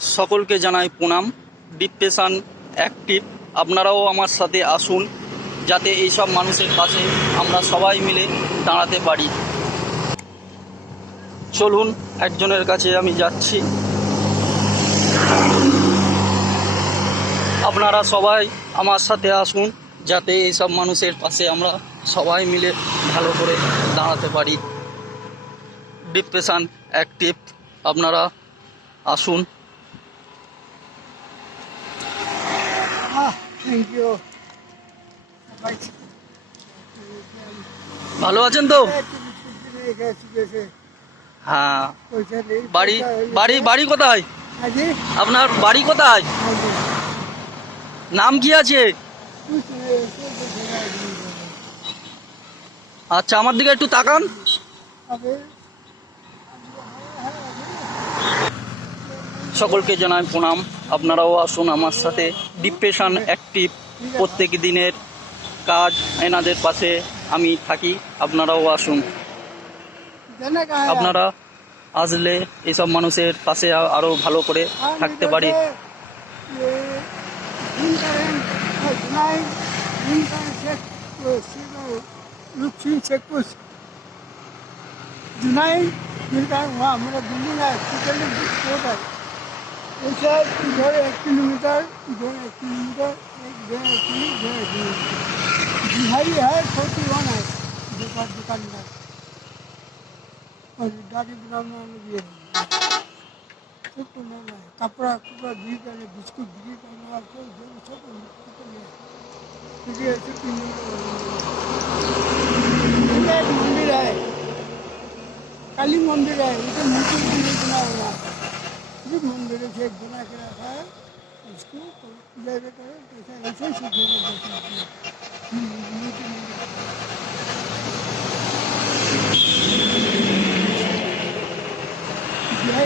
সকলকে জানাই প্রণাম। ডিপ্রেশান অ্যাক্টিভ আপনারাও আমার সাথে আসুন, যাতে এইসব মানুষের পাশে আমরা সবাই মিলে দাঁড়াতে পারি। চলুন, একজনের কাছে আমি যাচ্ছি। আপনারা সবাই আমার সাথে আসুন, যাতে এইসব মানুষের পাশে আমরা সবাই মিলে ভালো করে দাঁড়াতে পারি। ডিপ্রেশান অ্যাক্টিভ আপনারা আসুন। থ্যাংক ইউ ভালো আছেন তো? হ্যাঁ। বাড়ি বাড়ি বাড়ি কোথায়? আপনার বাড়ি কোথায়? নাম কি আছে? আচ্ছা আমার দিকে একটু তাকান। সকলকে জানাই প্রণাম। আপনারাও আসুন আমার সাথে। ডিপ্রেশন অ্যাক্টিভ প্রত্যেক দিনের কাজ এনাদের পাশে আমি থাকি। আপনারাও আসুন। আপনারা আসলে এসব মানুষের পাশে আরও ভালো করে থাকতে পারি। আমরা मिलकर वहाँ हमारा बिल्डिंग है हॉस्पिटल कोर्ट है ऐसा इधर एक किलोमीटर इधर एक किलोमीटर एक डेढ़ एक किलोमीटर डेढ़ किलोमीटर बिहारी है छोटी वन है दुकान दुकानदार और दादी बनाना भी है सब तो लेना है कपड़ा कपड़ा भी करना बिस्कुट भी करना सब जो सब सब लेना क्योंकि ऐसे तीन एक मंदिर है काली मंदिर है इसे मूर्ति मंदिर बना हुआ है शिव मंदिर से एक बना के रखा है उसको पूजा करें पैसा वैसे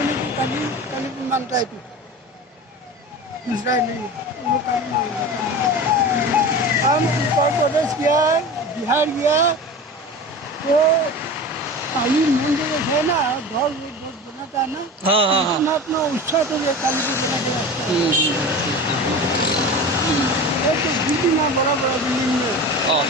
ही कभी कभी भी मानता है तू दूसरा नहीं, वो काम हम उत्तर प्रदेश गया बिहार गया तो काली मंदिर है ना ढोल भी ढोल बनाता है ना हाँ हाँ हाँ अपना अपना उत्साह तो ये काली जी बना के रखता है হুম, হুম, एक तो बिल्डिंग है बड़ा बड़ा बिल्डिंग में হুম।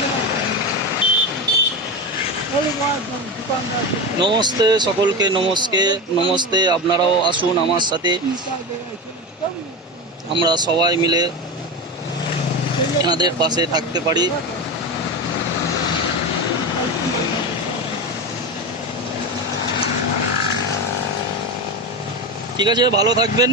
और वहाँ दु- दुकानदार के নমস্তে সকলকে নমস্কে নমস্তে আপনারাও আসুন আমার সাথে टीका दे ऐसे सब আমরা সবাই মিলে এনাদের পাশে থাকতে পারি ঠিক আছে ভালো থাকবেন।